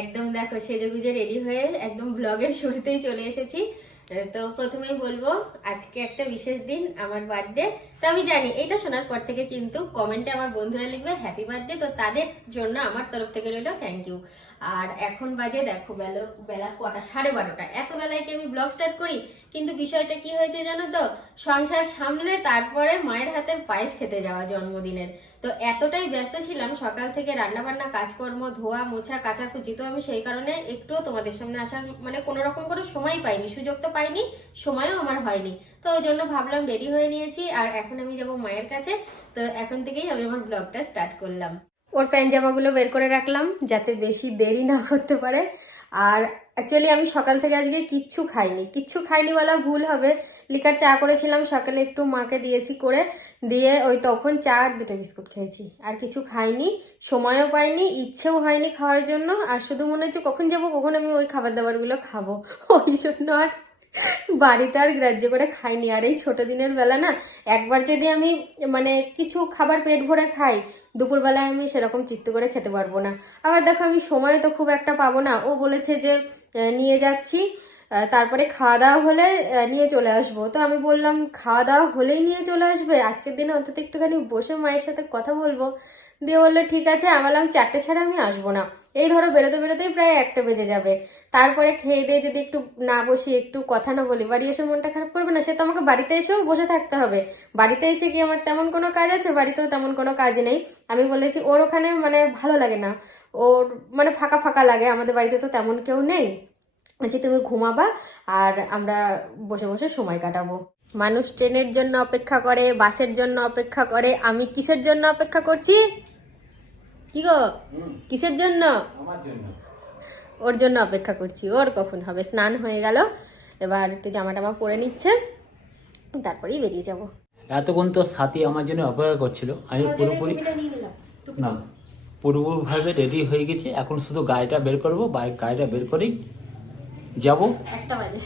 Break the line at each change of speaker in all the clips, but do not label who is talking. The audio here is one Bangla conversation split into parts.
একদম দেখো সেজে গুজে রেডি হয়ে একদম ব্লগের শুরুতেই চলে এসেছি। তো প্রথমেই বলব, আজকে একটা বিশেষ দিন, আমার বার্থডে তো আমি জানি, এটা শোনার পর থেকে কিন্তু কমেন্টে আমার বন্ধুরা লিখবে হ্যাপি বার্থডে তো তাদের জন্য আমার তরফ থেকে রইল থ্যাংক ইউ আর এখন বাজে দেখো বেলা বেলা কটা, সাড়ে বারোটা। এত বেলায় কি আমি ব্লগ স্টার্ট করি? কিন্তু বিষয়টা কি হয়েছে জানো তো? সংসার সামলে তারপরে মায়ের হাতের পায়েস খেতে যাওয়া জন্মদিনের। তো এতটাই ব্যস্ত ছিলাম, সকাল থেকে রান্না বান্না কাজকর্ম, ধোয়া, মোছা, কাচাকুচি, তো আমি সেই কারণে একটুও তোমাদের সামনে আসার মানে কোনো রকম করে সময় পাইনি, সুযোগ তো পাইনি, সময়ও আমার হয়নি। তো ওই জন্য ভাবলাম রেডি হয়ে নিয়েছি, আর এখন আমি যাব মায়ের কাছে। তো এখন থেকেই আমি আমার ব্লগটা স্টার্ট করলাম। ওর প্যান্ট জামাগুলো বের করে রাখলাম যাতে বেশি দেরি না করতে পারে। আর অ্যাকচুয়ালি আমি সকাল থেকে আজকে কিচ্ছু খাইনি। কিচ্ছু খাইনি বলা ভুল হবে। লিকার চা করেছিলাম, সকালে একটু মাকে দিয়েছি করে। দিয়ে ওই তখন চা আর দুটো বিস্কুট খেয়েছি। আর কিছু খাইনি, সময়ও পাইনি, ইচ্ছেও হয়নি খাওয়ার জন্য। আর শুধু মনে হচ্ছে কখন যাব, কখন আমি ওই খাবার দাবারগুলো খাব। ওই জন্য আর বাড়িতে আর গ্রাহ্য করে খাইনি। আর এই ছোট দিনের বেলা না, একবার যদি আমি মানে কিছু খাবার পেট ভরে খাই, দুপুরবেলায় আমি সেরকম চিত্ত করে খেতে পারব না। আবার দেখো আমি সময় তো খুব একটা পাবো না। ও বলেছে যে নিয়ে যাচ্ছি তারপরে খাওয়া দাওয়া হলে নিয়ে চলে আসব। তো আমি বললাম, খাওয়া দাওয়া হলেই নিয়ে চলে আসবে? আজকের দিনে অন্তত একটুখানি বসে মায়ের সাথে কথা বলব। দিয়ে বলল, ঠিক আছে। আমি বললাম, চারটে ছাড়া আমি আসব না। এই ধরো, বেরোতে বেরোতেই প্রায় একটা বেজে যাবে। তারপরে খেয়ে দিয়ে যদি একটু না বসি একটু কথা না বলি বাড়ি এসে মনটা খারাপ করবে না? সে তো আমাকে বাড়িতে এসেও বসে থাকতে হবে। বাড়িতে এসে কি আমার তেমন কোনো কাজ আছে? বাড়িতেও তেমন কোনো কাজ নেই। আমি বলেছি ওর ওখানে মানে ভালো লাগে না। ওর মানে ফাঁকা ফাঁকা লাগে। আমাদের বাড়িতে তো তেমন কেউ নেই। বলছি তুমি ঘুমাবা আর আমরা বসে বসে সময় কাটাবো। মানুষ ট্রেনের জন্য অপেক্ষা করে বাসের জন্য অপেক্ষা করে। আমি কিসের জন্য অপেক্ষা করছি? কি গো? কিসের জন্য?
আমার জন্য।
ওর জন্য অপেক্ষা করছি। ওর কখন হবে? স্নান হয়ে গেল। এবার একটু জামা টামা পরে নিচ্ছে। তারপরেই বেরিয়ে যাব।
এতক্ষণ তো সাথী আমার জন্য অপেক্ষা করছিল। আমি পুরোপুরি না পুরোপুরিভাবে রেডি হয়ে গেছি। এখন শুধু গাড়িটা বের করব। বাইক গাড়িটা বের করেই যাব।
একটা বাজে।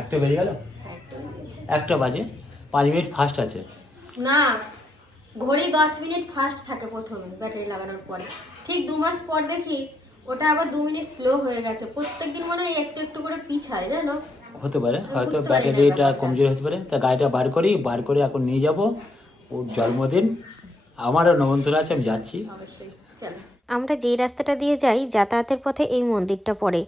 একটা বেরিয়ে গেল?
একটা বাজে।
পাঁচ মিনিট ফার্স্ট আছে।
না ঘড়ি দশ মিনিট ফাস্ট থাকে প্রথমে। ব্যাটারি লাগানোর পরে। ঠিক দু মাস পর দেখি ওটা আবার দু মিনিট স্লো হয়ে গেছে। প্রত্যেকদিন মনে হয় একটু একটু করে পিছায় জানো?
হতে পারে হয়তো ব্যাটারিটা। কমজোরি হতে পারে। তা গাড়িটা বার করি বার করে এখন নিয়ে যাব ওর জন্মদিন। আমারও নমন্ত্রণ আছে আমি যাচ্ছি।
অবশ্যই চলো।
আমরা যেই রাস্তাটা দিয়ে যাই যাতায়াতের পথে এই মন্দিরটা পড়ে।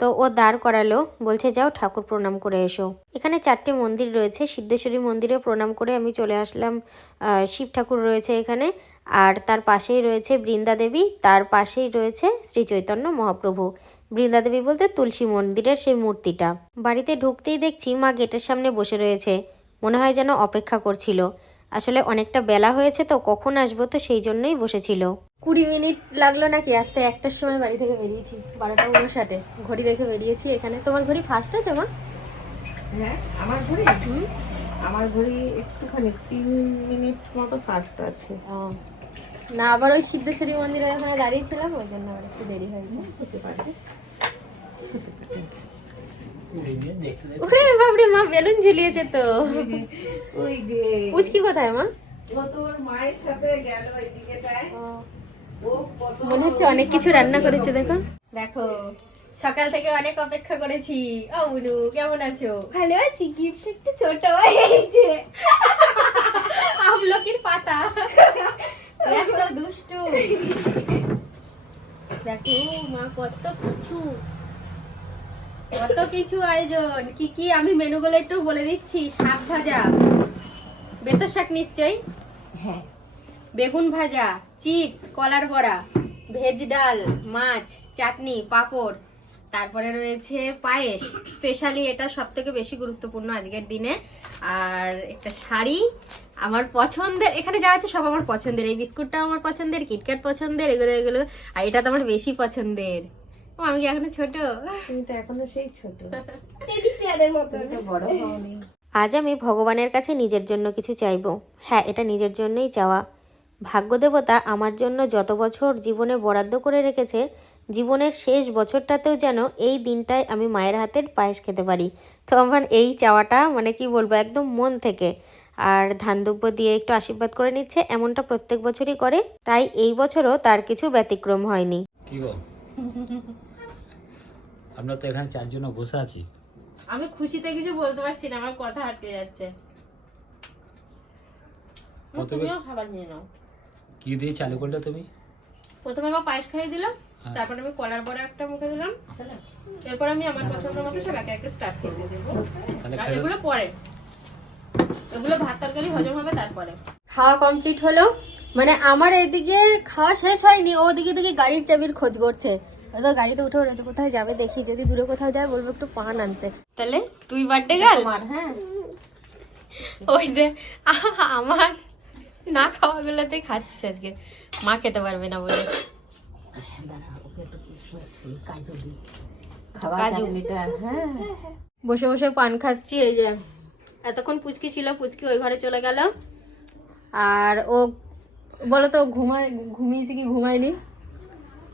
তো ও দাঁড় করালো বলছে যাও ঠাকুর প্রণাম করে এসো। এখানে চারটে মন্দির রয়েছে সিদ্ধেশ্বরী মন্দিরে প্রণাম করে আমি চলে আসলাম। আহ, শিব ঠাকুর রয়েছে এখানে। আর তার পাশেই রয়েছে বৃন্দা দেবী তার পাশেই রয়েছে শ্রী চৈতন্য মহাপ্রভু। বৃন্দা দেবী বলতে তুলসী মন্দিরের সেই মূর্তিটা। বাড়িতে ঢুকতেই দেখছি মা গেটের সামনে বসে রয়েছে। মনে হয় যেন অপেক্ষা করছিল। আসলে অনেকটা বেলা হয়েছে তো কখন আসব তো সেই জন্যই বসেছিল।
কুড়ি মিনিট লাগল নাকি? আসতে একটার সময় বাড়ি থেকে বেরিয়েছি। বারোটা উনষাটে। ঘড়ি দেখে বেরিয়েছি এখানে। তোমার ঘড়ি ফার্স্ট আছে মা?
হ্যাঁ আমার ঘড়ি? আমার ঘড়ি একটুখানি তিন মিনিট মতো ফার্স্ট আছে।
না আবার ওই সিদ্ধেশ্বরী মন্দিরের ওখানে দাঁড়িয়েছিলাম ওই জন্য আবার একটু দেরি হয়েছে ওরে বাবরে মা বেলুন ঝুলিয়েছে তো।
ওই যে
পুচকি কোথায় মা?
মায়ের সাথে গেল
মনে হচ্ছে অনেক কিছু রান্না করেছে দেখো। দেখো সকাল থেকে অনেক অপেক্ষা করেছি। ও বুনু কেমন আছো?
ভালো আছি গিফট একটু ছোট। হয়ে গেছে
আমলকির পাতা। এত দুষ্টু। দেখো মা কত কিছু। কত কিছু আয়োজন। কি কি? আমি মেনুগুলো একটু বলে দিচ্ছি। শাক ভাজা। বেতর শাক নিশ্চয়ই?
হ্যাঁ।
বেগুন ভাজা চিপস কলার বড়া ভেজ ডাল মাছ চাটনি পাঁপড়। তারপরে রয়েছে পায়েস স্পেশালি এটা সব থেকে বেশি গুরুত্বপূর্ণ আজকের দিনে। আর একটা শাড়ি আমার পছন্দের এখানে যা আছে সব আমার পছন্দের। এই বিস্কুটটাও আমার পছন্দের কিটক্যাট পছন্দের এগুলো এগুলো। আর এটা তো আমার বেশি পছন্দের। ও আমি কি এখনও ছোট?
তুমি তো এখনও সেই ছোট।
টেডি বিয়ারের মতো।
বড় হওনি।
আজ আমি ভগবানের কাছে নিজের জন্য কিছু চাইব। হ্যাঁ এটা নিজের জন্যই চাওয়া। ভাগ্যদেবতা আমার জন্য যত বছর জীবনে বরাদ্দ করে রেখেছে জীবনের শেষ বছরটাতেও যেন এই দিনটায় আমি মায়ের হাতের পায়েস খেতে পারি। তো আমার এই চাওয়াটা মানে কি বলব একদম মন থেকে। আর ধান দুব্য দিয়ে একটু আশীর্বাদ করে নিচ্ছে এমনটা প্রত্যেক বছরই করে। তাই এই বছরও তার কিছু ব্যতিক্রম হয়নি।
কি গো আমরা তো এখানে চারজন বসে আছি।
আমি খুশিতে কিছু বলতে পারছি না আমার কথা আটকে যাচ্ছে। তুমিও খাবার নিয়ে নাও।
কি দিয়ে চালু করলে তুমি?
প্রথমে আমার পায়েস খাইয়ে দিলাম। তারপরে আমি কলার বড়া একটা মুখে দিলাম। এরপর আমি আমার পছন্দ মতো সব একে একে স্টার্ট করে দেবো। আর এগুলো পরে। এগুলো ভাত তরকারি হজম হবে তারপরে। খাওয়া কমপ্লিট হলো। মানে আমার এইদিকে খাওয়া শেষ হয়নি ও দিকে দিকে গাড়ির চাবির খোঁজ করছে। তো গাড়িতে উঠে রয়েছে কোথায় যাবে দেখি যদি দূরে কোথাও যায় বলব একটু পান আনতে। তাহলে তুই বার্থডে গেল
হ্যাঁ।
ওই দে আহা, আমার না খাওয়াগুলোতে খাচ্ছিস আজকে। মা খেতে পারবে না বলে। বসে বসে পান খাচ্ছি এই যে এতক্ষণ পুচকি ছিল পুচকি ওই ঘরে চলে গেল। আর ও বলো তো ঘুমায় ঘুমিয়েছে কি ঘুমায়নি?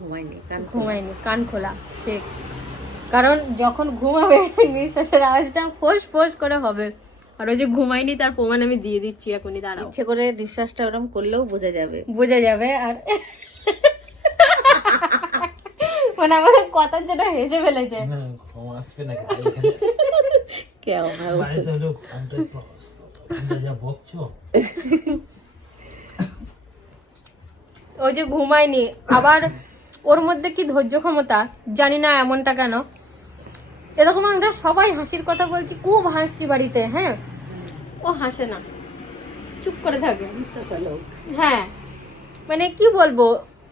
ঘুমাইনি
ঘুমায়নি কান খোলা ঠিক। কারণ যখন ঘুমাবে নিঃশ্বাসের আওয়াজটা ফোস ফোস করে হবে। আর ওই যে ঘুমায়নি তার প্রমাণ আমি দিয়ে দিচ্ছি এখনই দাঁড়াও।
ইচ্ছে করে নিঃশ্বাসটা ওরকম করলেও বোঝা যাবে।
বোঝা যাবে আর মানে আমাকে কথার জন্য হেসে ফেলেছে।
কেমন
ও যে ঘুমায়নি আবার ওর মধ্যে কি ধৈর্য ক্ষমতা? জানি না এমনটা কেন। এরকম আমরা সবাই হাসির কথা বলছি খুব হাসছি বাড়িতে হ্যাঁ? ও হাসে না। চুপ করে থাকে। হ্যাঁ। মানে কি বলব?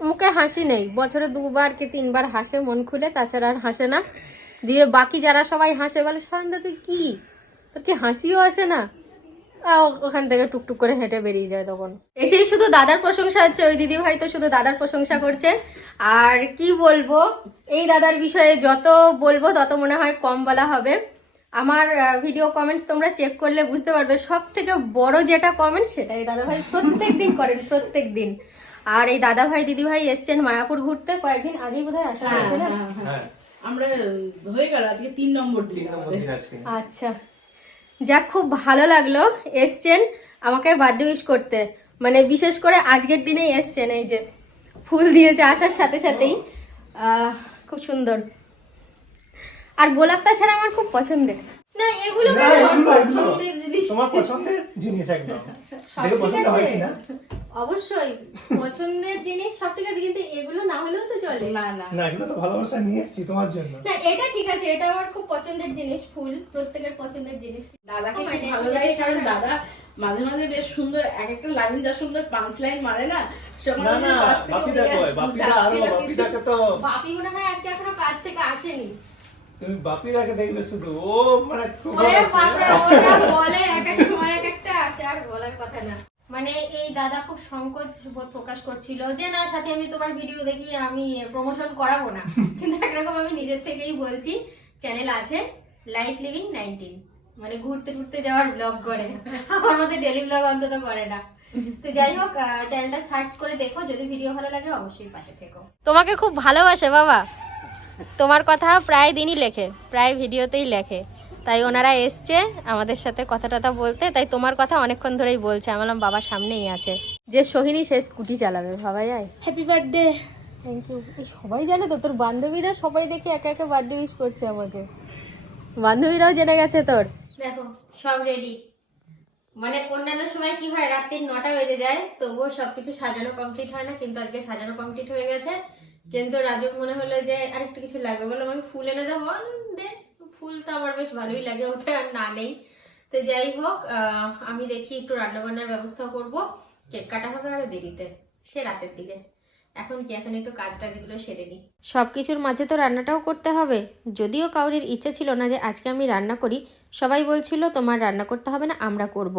মুখে হাসি নেই। বছরে দুবার কি তিনবার হাসে, মন খুলে, তাছাড়া আর হাসে না। দিয়ে বাকি যারা সবাই হাসে, বলে সন্ধ্যা তুই কি? তোর কি হাসিও আসে না? ওখান থেকে টুকটুক করে হেঁটে বেরিয়ে যায় তখন। এসেই শুধু দাদার প্রশংসা হচ্ছে। ওই দিদি ভাই তো শুধু দাদার প্রশংসা করছে। আর কি বলব, এই দাদার বিষয়ে যত বলব, তত মনে হয় কম বলা হবে। আমার ভিডিও কমেন্টস তোমরা চেক করলে বুঝতে পারবে সব থেকে বড় যেটা কমেন্ট সেটাই দাদা ভাই প্রত্যেক দিন করেন প্রত্যেক দিন আর এই দাদা ভাই দিদি ভাই এসছেন মায়াপুর ঘুরতে। কয়েকদিন আগেই বোধহয় আসা হয়েছে না?
আমরা হয়ে গেল আজকে তিন নম্বর দিন
আচ্ছা। যাক খুব ভালো লাগল এসছেন আমাকে বার্থডে উইশ করতে। মানে বিশেষ করে আজকের দিনেই এসছেন এই যে ফুল দিয়েছে আসার সাথে সাথেই। খুব সুন্দর। আর গোলাপটা ছাড়া আমার খুব পছন্দের। না এগুলো কেন?
তোমার পছন্দের জিনিস একদম। দেখে পছন্দ হয় কিনা?
অবশ্যই পছন্দের জিনিস সব ঠিক আছে কিন্তু এগুলো না হলেও তো চলে।
না না।
না এগুলো তো ভালোবাসা নিয়ে এসেছি তোমার জন্য।
না এটা ঠিক আছে এটা আমার খুব পছন্দের জিনিস ফুল প্রত্যেকের পছন্দের জিনিস।
দাদাকে ভালো লাগে কারণ দাদা মাঝে মাঝে বেশ সুন্দর এক একটা লাইন যা সুন্দর পাঁচ লাইন মারে না
না বাপি দেখো
আরও কিছু।
তো
বাপি মনে হয় আজকে এখনও কাজ থেকে আসেনি।
তুমি বাপিদাকে দেখবে শুধু ও মানে
ওরে। বাপরে ও যা বলে এক এক সময় এক একটা আসে আর বলার কথা না। মানে এই দাদা খুব সংকোচ বোধ প্রকাশ করছিল যে না সাথে আমি তোমার ভিডিও দেখি আমি প্রমোশন করাবো না। কিন্তু একরকম আমি নিজের থেকেই বলছি চ্যানেল আছে লাইফ লিভিং নাইনটিন মানে ঘুরতে ঘুরতে যাওয়ার ব্লগ করে। আমার মধ্যে ডেলি ব্লগ অন্তত করে না। তো যাই হোক চ্যানেলটা সার্চ করে দেখো যদি ভিডিও ভালো লাগে অবশ্যই পাশে থেকো। তোমাকে খুব ভালোবাসে বাবা। তোমার কথা প্রায় দিনই লেখে প্রায় ভিডিওতেই লেখে। তাই ওনারা এসছে আমাদের সাথে কথা টথা বলতে তাই তোমার কথা অনেকক্ষণ ধরেই বলছে। আমি বললাম বাবা সামনেই আছে। যে সোহিনী সে স্কুটি চালাবে ভাবা যায় হ্যাপি বার্থডে থ্যাংক ইউ সবাই জানে তো তোর বান্ধবীরা সবাই দেখে একে একে বার্থডে উইশ করছে আমাকে। বান্ধবীরাও জেনে গেছে তোর। দেখো সব রেডি মানে অন্যান্য সময় কি হয় রাত্রির নটা বেজে যায় তবুও সবকিছু সাজানো কমপ্লিট হয় না কিন্তু আজকে সাজানো কমপ্লিট হয়ে গেছে। কিন্তু রাজুক মনে হলো যে আরেকটু কিছু লাগবে। বললাম আমি ফুল এনে দেবো বল, দে। ফুল তো আমার বেশ ভালোই লাগে ওতে আর না নেই। তো যাই হোক আমি দেখি একটু রান্নাবান্নার ব্যবস্থা করব। কেক কাটা হবে আরও দেরিতে সে রাতের দিকে। এখন কি এখন একটু কাজ টাজগুলো সেরে নিই
সব কিছুর মাঝে তো রান্নাটাও করতে হবে। যদিও কাউরির ইচ্ছে ছিল না যে আজকে আমি রান্না করি সবাই বলছিল তোমার রান্না করতে হবে না আমরা করব।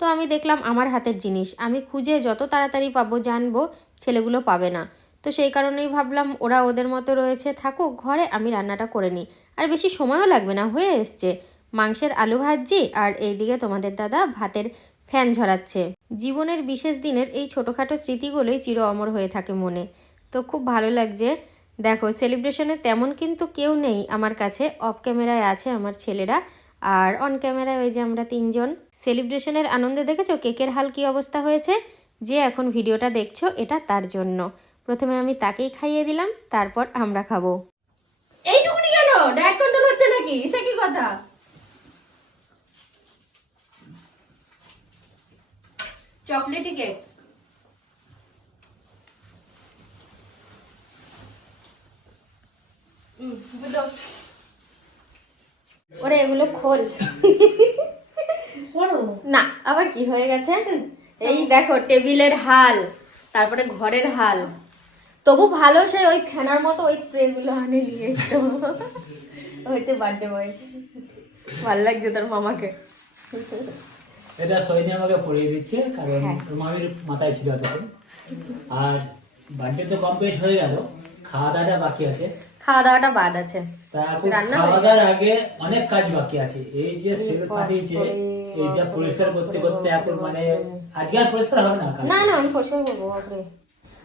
তো আমি দেখলাম আমার হাতের জিনিস। আমি খুঁজে যত তাড়াতাড়ি পাবো জানব ছেলেগুলো পাবে না। তো সেই কারণেই ভাবলাম ওরা ওদের মতো রয়েছে, থাকুক, ঘরে আমি রান্নাটা করে নিই। আর বেশি সময়ও লাগবে না, হয়ে এসছে। মাংসের আলু ভাজি আর এইদিকে তোমাদের দাদা ভাতের ফ্যান ঝরাচ্ছে। জীবনের বিশেষ দিনের এই ছোটোখাটো স্মৃতিগুলোই চির অমর হয়ে থাকে মনে। তো খুব ভালো লাগছে। দেখো সেলিব্রেশনে তেমন কিন্তু কেউ নেই আমার কাছে। অফ ক্যামেরায় আছে আমার ছেলেরা আর অন ক্যামেরায় ওই যে আমরা তিনজন। সেলিব্রেশনের আনন্দে দেখেছ? কেকের হাল কী অবস্থা হয়েছে? যে এখন ভিডিওটা দেখছ, এটা তার জন্য। প্রথমে আমি তাকেই খাইয়ে দিলাম তারপর আমরা খাব।
এইটুকুনি কেন? ডায়েট কন্ট্রোল হচ্ছে নাকি? সে কি কথা? চকলেটি কেক ওরে এগুলো খোল। না আবার কি হয়ে গেছে? এই দেখো টেবিলের হাল তারপরে ঘরের হাল। তবু ভালো সে ওই ফেনার মতো ওই স্প্রে গুলো আনে নিয়ে তো হচ্ছে বার্থডে বয় ভালো লাগছে তোর মামাকে।
এটা সৈনি আমাকে পরিয়ে দিচ্ছে কারণ ওর মামির মাথায় ছিল তখন আর বার্থডে তো কমপ্লিট হয়ে গেল খাওয়া দাওয়াটা বাকি আছে।
খাওয়া দাওয়াটা বাদ আছে।
খাওয়া দাওয়ার আগে অনেক কাজ বাকি আছে। এই যে সেল ফাটিয়েছে এই যে পরিষ্কার করতে করতে এখন মানে আজকে আর পরিষ্কার হবে না
না না আমি পরিষ্কার করব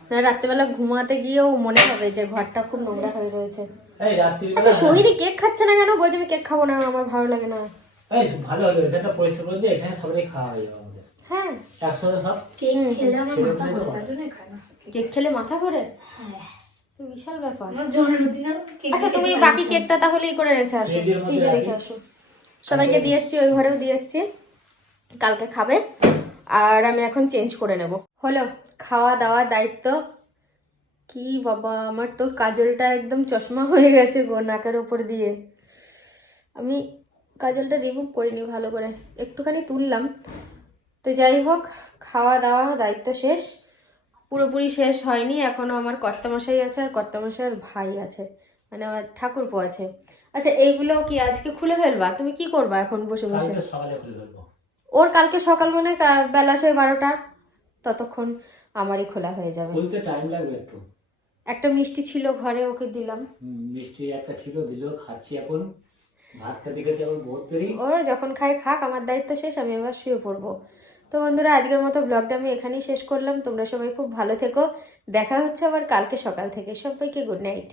না রাত্রেবেলা ঘুমাতে গিয়েও মনে হবে যে ঘরটা খুব নোংরা হয়ে রয়েছে। আচ্ছা সোহিনী কেক খাচ্ছে না কেন? বলছে আমি কেক খাব না আমার ভালো লাগে না।
এই ভালো হলো এখানটা পরিষ্কার করে দিয়ে এখানে সবাই খাওয়া হয়ে যাবে আমাদের।
হ্যাঁ।
একসাথে সব?
কেক খেলে আমার মাথা ঘোরে, তার জন্যই খাই না।
কেক খেলে মাথা ঘোরে? তো বিশাল ব্যাপার। আচ্ছা তুমি বাকি কেকটা তাহলে করে রেখে আসো। ফ্রিজে রেখে। আসো। সবাইকে দিয়ে এসছি ওই ঘরেও দিয়ে এসছি। কালকে খাবে। আর আমি এখন চেঞ্জ করে নেব। হলো খাওয়া দাওয়া দায়িত্ব? কি বাবা, আমার তো কাজলটা একদম চশমা হয়ে গেছে গো নাকের ওপর দিয়ে। আমি কাজলটা রিমুভ করিনি ভালো করে, একটুখানি তুললাম। তো যাই হোক খাওয়া দাওয়া দায়িত্ব শেষ। পুরোপুরি শেষ হয়নি এখনও আমার কর্তামশাই আছে আর কর্তামশাইয়ের ভাই আছে মানে আমার ঠাকুরপো আছে। আচ্ছা এইগুলো কি আজকে খুলে ফেলবা? তুমি কি করবা এখন বসে বসে?
সকালে খুলে ফেলব।
ওর কালকে সকাল মানে বেলা সে বারোটা ততক্ষণ আমারই খোলা হয়ে যাবে।
খুলতে টাইম লাগবে একটু।
একটা মিষ্টি ছিল ঘরে ওকে দিলাম।
মিষ্টি একটা ছিল দিল খাচ্ছি এখন। ভাত খেতে খেতে এখন বহুত দেরি।
ওর যখন খায় খাক আমার দায়িত্ব শেষ আমি এবার শুয়ে পড়ব। তো বন্ধুরা আজকের মতো ব্লগটা আমি এখানেই শেষ করলাম। তোমরা সবাই খুব ভালো থেকো। দেখা হচ্ছে আবার কালকে সকাল থেকে। সবাইকে গুড নাইট